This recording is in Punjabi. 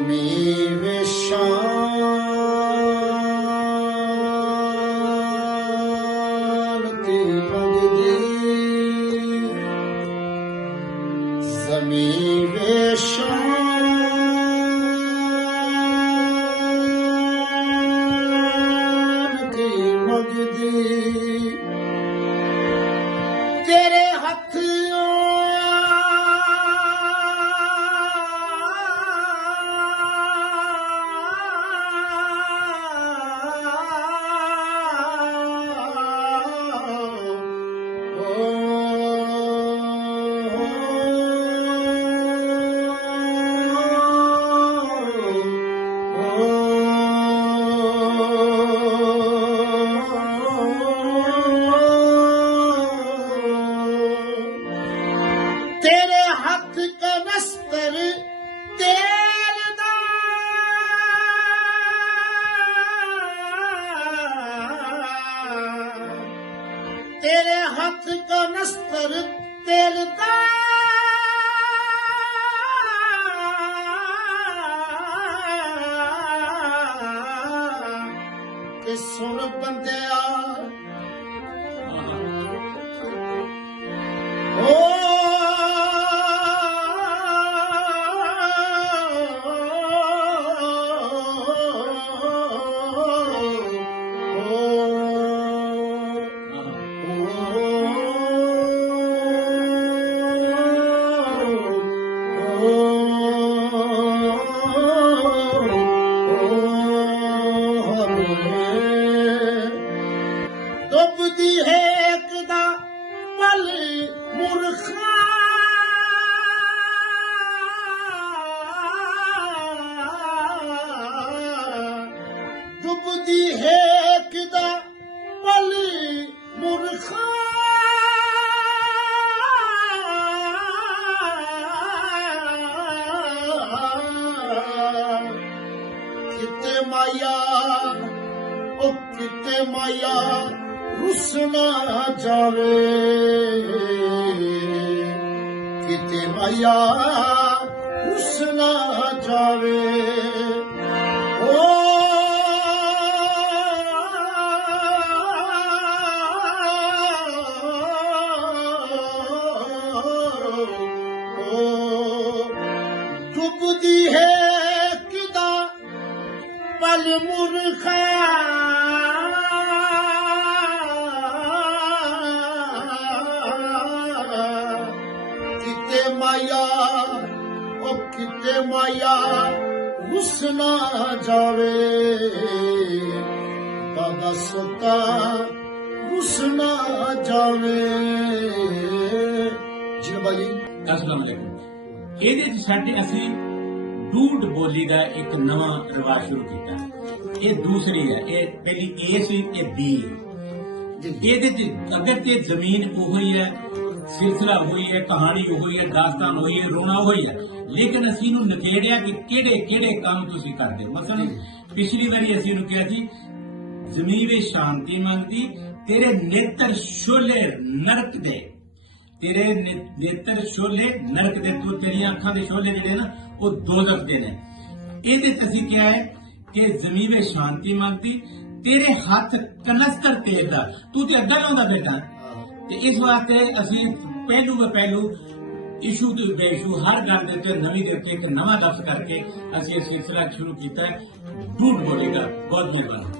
ਜ਼ਮੀਨ ਵੇ ਸ਼ਾਂਤੀ ਮੰਗਦੀ, ਜ਼ਮੀਨ ਵੇ ਸ਼ਾਂਤੀ ਮੰਗਦੀ, ਤੇਰੇ ਹੱਥ तेरे हाथ कनस्तर तेल दा, तेरे हाथ कनस्तर तेल दा, ते सुन बंदिया ओ डुबदी है एक दा पल मुरखा, डुबदी है एक दा पल मुरखा, किते माया ओ किते माया रुस ना जावे, किते माया रुस ना जावे। ओ डुबदी है किदा पल मुरखा, किते माया ओ किते माया रुस ना जावे, बाबा सोता रुस ना जावे। जी बाबा जी अस्सलाम वालेकुम। ਇਹਦੇ ਚ ਸਾਡੇ ਅਸੀਂ ਡੂਡ ਬੋਲੀ ਦਾ ਇੱਕ ਨਵਾਂ ਰਿਵਾਜ ਸ਼ੁਰੂ ਕੀਤਾ। ਇਹ ਦੂਸਰੀ ਹੈ, ਇਹ ਪਹਿਲੀ ਏ ਸੀ, ਇਹ ਬੀ। ਇਹਦੇ ਚ ਅਗਰ ਤੇ ਜ਼ਮੀਨ ਉਹੀ ਹੈ, ਸਿਲਸਿਲਾ ਹੋਈ ਹੈ, ਕਹਾਣੀ ਹੋਈ ਹੈ, ਦਾਸਤਾਨ ਹੋਈ ਹੈ, ਰੋਣਾ ਹੋਈ ਹੈ, ਲੇਕਿਨ ਅਸੀਂ ਇਹਨੂੰ ਨਕੇੜਿਆ ਕਿ ਕਿਹੜੇ ਕਿਹੜੇ ਕੰਮ ਤੁਸੀਂ ਕਰਦੇ ਹੋ। ਮਸਲਨ ਪਿਛਲੀ ਵਾਰੀ ਅਸੀਂ ਇਹਨੂੰ ਕਿਹਾ ਸੀ ਜ਼ਮੀਨ ਵਿੱਚ ਸ਼ਾਂਤੀ ਮੰਗਦੀ, ਤੇਰੇ ਨੇਤਰ ਸ਼ੋਲੇ ਨਰਕ ਦੇ, ਤੇਰੇ ਨੇਤਰ ਸ਼ੋਲੇ ਨਰਕ ਦੇ, ਤੂੰ ਤੇਰੀਆਂ ਅੱਖਾਂ ਦੇ ਸ਼ੋਲੇ ਜਿਹੜੇ ਨਾ ਉਹ ਦੋਜ਼ਖ ਦੇ ਨੇ। ਇਹਦੇ ਤੇ ਅਸੀਂ ਕਿਹਾ ਹੈ ਕਿ ਜ਼ਮੀਨ ਵਿੱਚ ਸ਼ਾਂਤੀ ਮੰਗਦੀ, ਤੇਰੇ ਹੱਥ ਕਨਸਤਰ ਤੇਲ ਦਾ, ਤੂੰ ਤੇ ਅੱਗਾ ਲਾਉਂਦਾ ਬੇਟਾ। ਤੇ ਇਸ ਵਾਸਤੇ ਅਸੀਂ ਪਹਿਲੂ ਬ ਪਹਿਲੂ ਇਸ਼ੂ ਤੇ ਬੇਸ਼ੂ ਹਰ ਗੱਲ ਦੇ ਉੱਤੇ ਨਵੀਂ ਦੇ ਉੱਤੇ ਇੱਕ ਨਵਾਂ ਲਫ਼ਜ਼ ਕਰਕੇ ਅਸੀਂ ਇਹ ਸਿਲਸਿਲਾ ਸ਼ੁਰੂ ਕੀਤਾ ਹੈ। ਝੂਠ ਬੋਲੇਗਾ। ਬਹੁਤ ਮਿਹਰਬਾਨੀ।